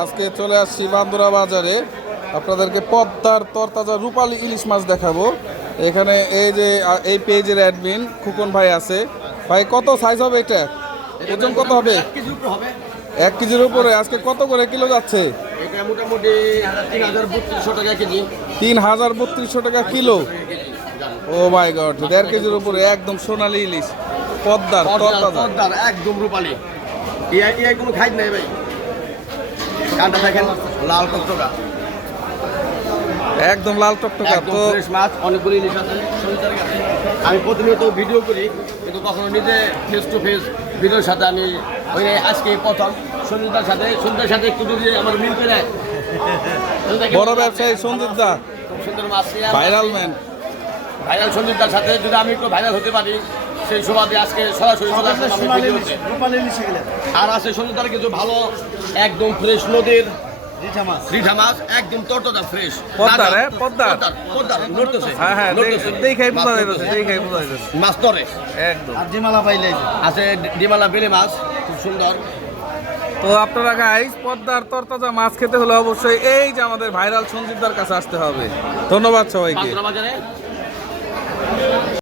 আজকে চলে আসছি বান্দুরা বাজারে। আপনাদেরকে পদ্মার তরতাজা রূপালী ইলিশ মাছ দেখাবো। এখানে এই যে এই পেজের অ্যাডমিন খুকন ভাই আছে। ভাই কত সাইজ হবে এটা? ওজন কত হবে? এক কেজির উপরে আজকে কত করে কিলো যাচ্ছে? মোটামুটি তিন হাজার বত্রিশশো টাকা কিলো? ও মাই গড দেড় কেজির উপরে একদম সোনালী ইলিশ পদ্মার তরতাজা। একদম রূপালি। কোনো খাই নাই ভাই। কানটা দেখেন লাল টকটকা। একদম লাল টকটকা তো মাছ অনেকগুলো ইলিশ আছে আমি প্রতিনিয়ত ভিডিও করি কিন্তু কখনো নিজে ফেস টু ফেস ভিডিওর সাথে আমি ওই আজকে প্রথম সঞ্জিতার সাথে সন্ধ্যার সাথে একটু যদি আমার মিল করে বড় ব্যবসায়ী সঞ্জিত। দা খুব সুন্দর মাছ ভাইরাল ম্যান ভাইরাল সঞ্জিতার সাথে যদি আমি একটু ভাইরাল হতে পারি সেই সুবাদে আজকে সরাসরি। আর আছে সঞ্জিতার কিছু ভালো একদম ফ্রেশ নদীর রিঠা মাছ। একদম তরতাজা ফ্রেশ পদ্মার, হ্যাঁ? পদ্মার? পদ্মার নড়তেছে। হ্যাঁ হ্যাঁ নড়তেছে। দেখাই বোঝা মাছ যাইতেছে দেখাই বোঝা যাইতেছে। মাছ ধরে। একদম। আছে ডিমালা বেলে মাছ খুব সুন্দর। তো আপনারা গাইস পদ্মার তরতাজা মাছ খেতে হলে অবশ্যই এই যে আমাদের ভাইরাল সঞ্জিতদার কাছে আসতে হবে। ধন্যবাদ সবাইকে।